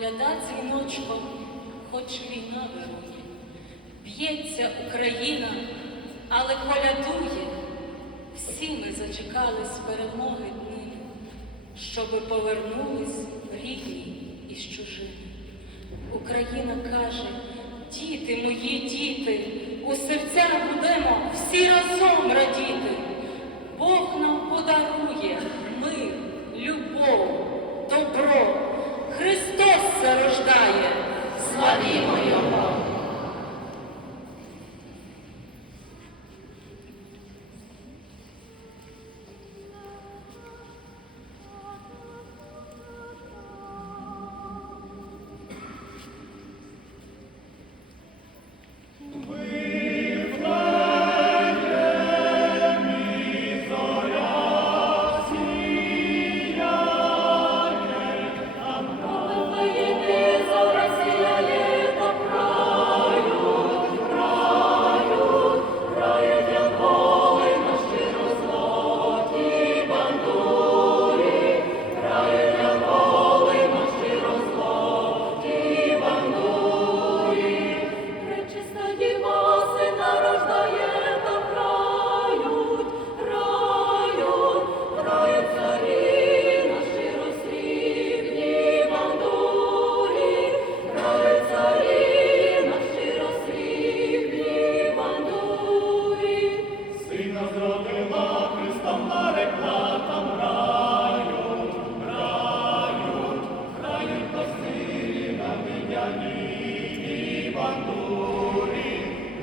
Гляда дзвіночком, хоч війна вирує, б'ється Україна, але колядує. Всі ми зачекались перемоги дни, щоби повернулись рідні із чужини. Україна каже, діти мої діти, у серцях будемо всі разом радіти. Бог нам подарує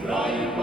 грають